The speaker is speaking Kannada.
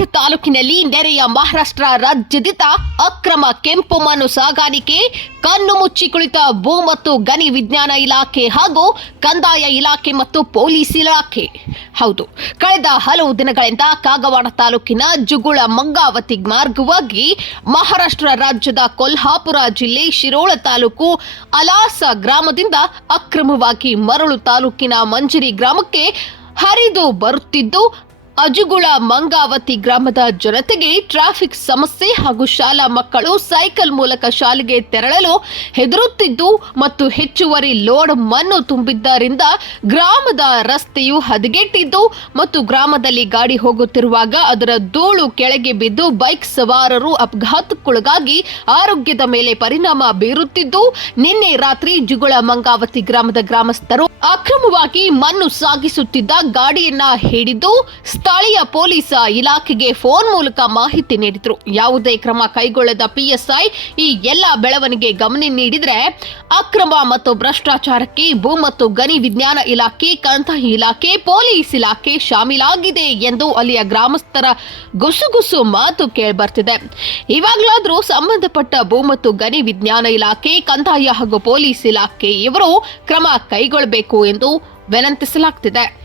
ತಾಲೂಕಿನಲ್ಲಿ ನೆರೆಯ ಮಹಾರಾಷ್ಟ್ರ ರಾಜ್ಯದಿಂದ ಅಕ್ರಮ ಕೆಂಪು ಮಣ್ಣು ಸಾಗಾಣಿಕೆ, ಕಣ್ಣು ಮುಚ್ಚಿ ಕುಳಿತ ಭೂ ಮತ್ತು ಗಣಿ ವಿಜ್ಞಾನ ಇಲಾಖೆ ಹಾಗೂ ಕಂದಾಯ ಇಲಾಖೆ ಮತ್ತು ಪೊಲೀಸ್ ಇಲಾಖೆ. ಹೌದು, ಕಳೆದ ಹಲವು ದಿನಗಳಿಂದ ಕಾಗವಾಡ ತಾಲೂಕಿನ ಜುಗುಳ ಮಂಗಾವತಿ ಮಾರ್ಗವಾಗಿ ಮಹಾರಾಷ್ಟ್ರ ರಾಜ್ಯದ ಕೊಲ್ಹಾಪುರ ಜಿಲ್ಲೆ ಶಿರೋಳ ತಾಲೂಕು ಅಲಾಸ ಗ್ರಾಮದಿಂದ ಅಕ್ರಮವಾಗಿ ಮರಳು ತಾಲೂಕಿನ ಮಂಜರಿ ಗ್ರಾಮಕ್ಕೆ ಹರಿದು ಬರುತ್ತಿದ್ದು ಅಜುಗುಳ ಮಂಗಾವತಿ ಗ್ರಾಮದ ಜನತೆಗೆ ಟ್ರಾಫಿಕ್ ಸಮಸ್ಯೆ ಹಾಗೂ ಶಾಲಾ ಮಕ್ಕಳು ಸೈಕಲ್ ಮೂಲಕ ಶಾಲೆಗೆ ತೆರಳಲು ಹೆದರುತ್ತಿದ್ದು ಮತ್ತು ಹೆಚ್ಚುವರಿ ಲೋಡ್ ಮಣ್ಣು ತುಂಬಿದ್ದರಿಂದ ಗ್ರಾಮದ ರಸ್ತೆಯು ಹದಗೆಟ್ಟಿದ್ದು ಮತ್ತು ಗ್ರಾಮದಲ್ಲಿ ಗಾಡಿ ಹೋಗುತ್ತಿರುವಾಗ ಅದರ ಧೂಳು ಕೆಳಗೆ ಬಿದ್ದು ಬೈಕ್ ಸವಾರರು ಅಪಘಾತಕ್ಕೊಳಗಾಗಿ ಆರೋಗ್ಯದ ಮೇಲೆ ಪರಿಣಾಮ ಬೀರುತ್ತಿದ್ದು, ನಿನ್ನೆ ರಾತ್ರಿ ಜುಗುಳ ಮಂಗಾವತಿ ಗ್ರಾಮದ ಗ್ರಾಮಸ್ಥರು ಅಕ್ರಮವಾಗಿ ಮಣ್ಣು ಸಾಗಿಸುತ್ತಿದ್ದ ಗಾಡಿಯನ್ನ ಹಿಡಿದು ಸ್ಥಳೀಯ ಪೊಲೀಸ್ ಇಲಾಖೆಗೆ ಫೋನ್ ಮೂಲಕ ಮಾಹಿತಿ ನೀಡಿದ್ರು. ಯಾವುದೇ ಕ್ರಮ ಕೈಗೊಳ್ಳದ ಪಿಎಸ್ಐ ಈ ಎಲ್ಲ ಬೆಳವಣಿಗೆ ಗಮನ ನೀಡಿದ್ರೆ ಅಕ್ರಮ ಮತ್ತು ಭ್ರಷ್ಟಾಚಾರಕ್ಕೆ ಭೂ ಮತ್ತು ಗಣಿ ವಿಜ್ಞಾನ ಇಲಾಖೆ, ಕಂದಾಯ ಇಲಾಖೆ, ಪೊಲೀಸ್ ಇಲಾಖೆ ಶಾಮೀಲಾಗಿದೆ ಎಂದು ಅಲ್ಲಿಯ ಗ್ರಾಮಸ್ಥರ ಗುಸುಗುಸು ಮಾತು ಕೇಳಿಬರ್ತಿದೆ. ಇವಾಗಲಾದರೂ ಸಂಬಂಧಪಟ್ಟ ಭೂ ಮತ್ತು ಗಣಿ ವಿಜ್ಞಾನ ಇಲಾಖೆ, ಕಂದಾಯ ಹಾಗೂ ಪೊಲೀಸ್ ಇಲಾಖೆ ಇವರು ಕ್ರಮ ಕೈಗೊಳ್ಳಬೇಕು ಎಂದು ವಿನಂತಿಸಲಾಗ್ತಿದೆ.